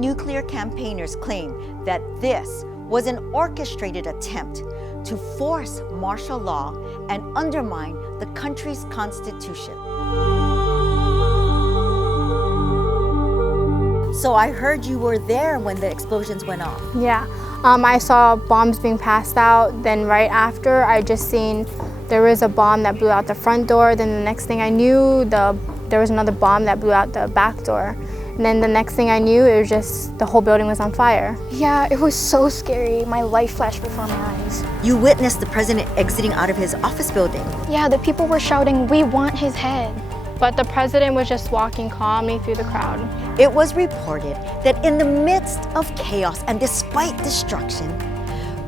anti-nuclear campaigners claim that this was an orchestrated attempt to force martial law and undermine the country's constitution. So I heard you were there when the explosions went off. Yeah, I saw bombs being passed out. Then right after, I just seen there was a bomb that blew out the front door. Then the next thing I knew, there was another bomb that blew out the back door. And then the next thing I knew, it was just the whole building was on fire. Yeah, it was so scary. My life flashed before my eyes. You witnessed the president exiting out of his office building. Yeah, the people were shouting, "We want his head." But the president was just walking calmly through the crowd. It was reported that in the midst of chaos and despite destruction,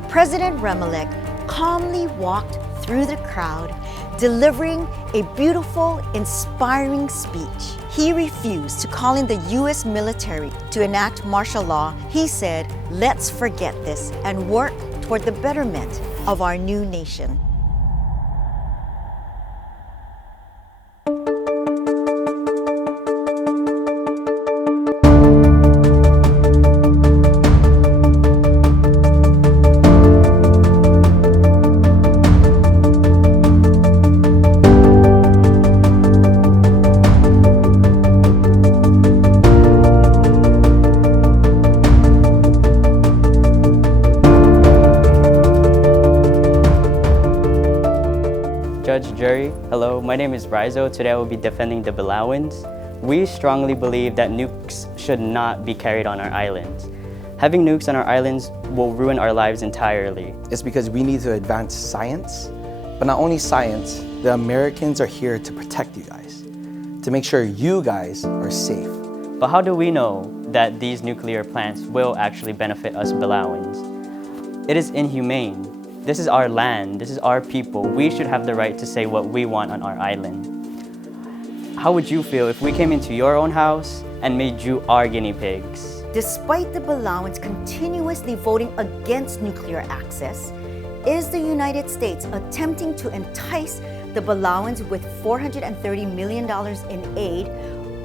President Remelec calmly walked through the crowd, delivering a beautiful, inspiring speech. He refused to call in the U.S. military to enact martial law. He said, "Let's forget this and work toward the betterment of our new nation." Judge, jury, hello, my name is Rizo. Today I will be defending the Belauans. We strongly believe that nukes should not be carried on our islands. Having nukes on our islands will ruin our lives entirely. It's because we need to advance science, but not only science, the Americans are here to protect you guys, to make sure you guys are safe. But how do we know that these nuclear plants will actually benefit us Belauans? It is inhumane. This is our land, this is our people. We should have the right to say what we want on our island. How would you feel if we came into your own house and made you our guinea pigs? Despite the Belauans continuously voting against nuclear access, is the United States attempting to entice the Belauans with $430 million in aid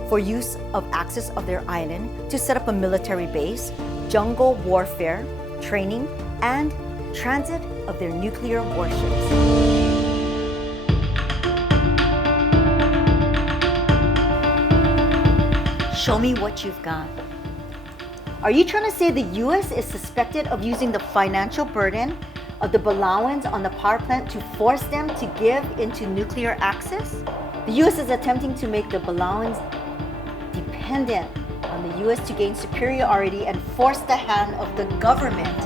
for use of access of their island to set up a military base, jungle warfare, training, and transit of their nuclear warships? Show me what you've got. Are you trying to say the U.S. is suspected of using the financial burden of the Belauans on the power plant to force them to give into nuclear access? The U.S. is attempting to make the Belauans dependent on the U.S. to gain superiority and force the hand of the government.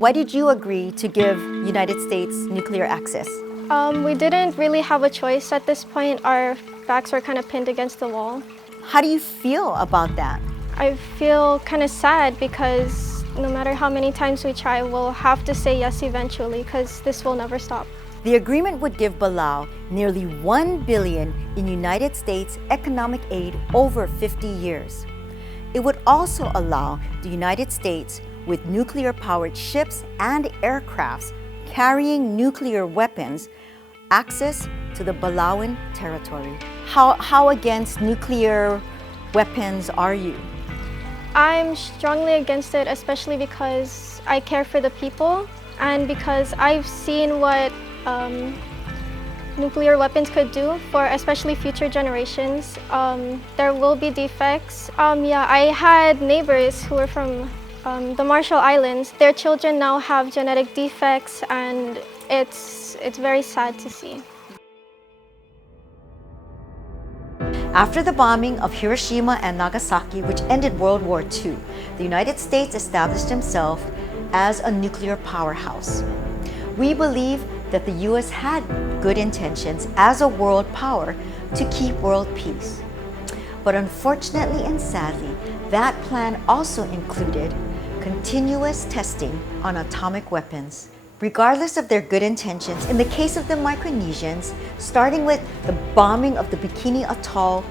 Why did you agree to give United States nuclear access? We didn't really have a choice at this point. Our backs were kind of pinned against the wall. How do you feel about that? I feel kind of sad because no matter how many times we try, we'll have to say yes eventually because this will never stop. The agreement would give Belau nearly $1 billion in United States economic aid over 50 years. It would also allow the United States with nuclear-powered ships and aircrafts carrying nuclear weapons access to the Belauan territory. How against nuclear weapons are you? I'm strongly against it, especially because I care for the people and because I've seen what nuclear weapons could do for especially future generations. There will be defects. Yeah, I had neighbors who were from the Marshall Islands. Their children now have genetic defects and it's very sad to see. After the bombing of Hiroshima and Nagasaki, which ended World War II, the United States established itself as a nuclear powerhouse. We believe that the U.S. had good intentions as a world power to keep world peace. But unfortunately and sadly, that plan also included continuous testing on atomic weapons. Regardless of their good intentions, in the case of the Micronesians, starting with the bombing of the Bikini Atoll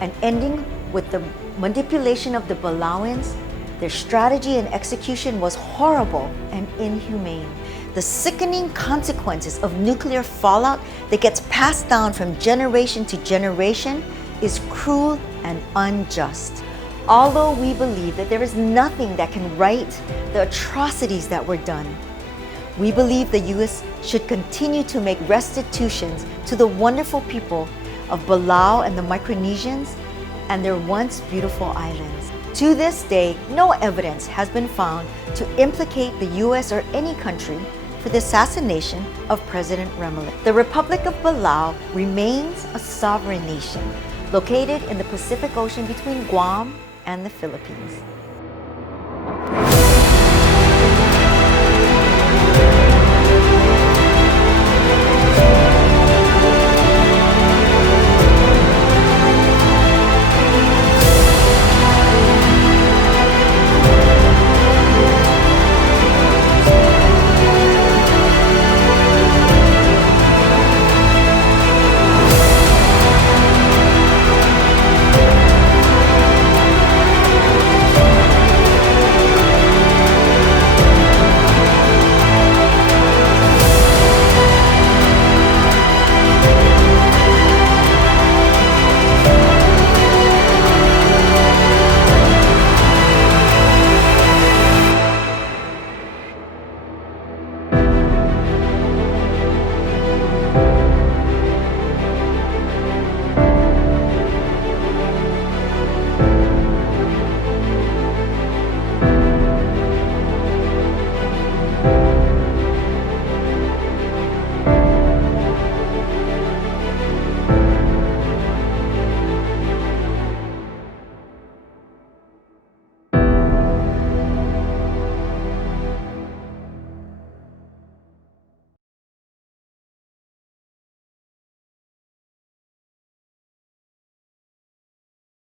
and ending with the manipulation of the Belauans, their strategy and execution was horrible and inhumane. The sickening consequences of nuclear fallout that gets passed down from generation to generation is cruel and unjust. Although we believe that there is nothing that can right the atrocities that were done, we believe the U.S. should continue to make restitutions to the wonderful people of Belau and the Micronesians and their once beautiful islands. To this day, no evidence has been found to implicate the U.S. or any country for the assassination of President Remelec. The Republic of Belau remains a sovereign nation located in the Pacific Ocean between Guam and the Philippines.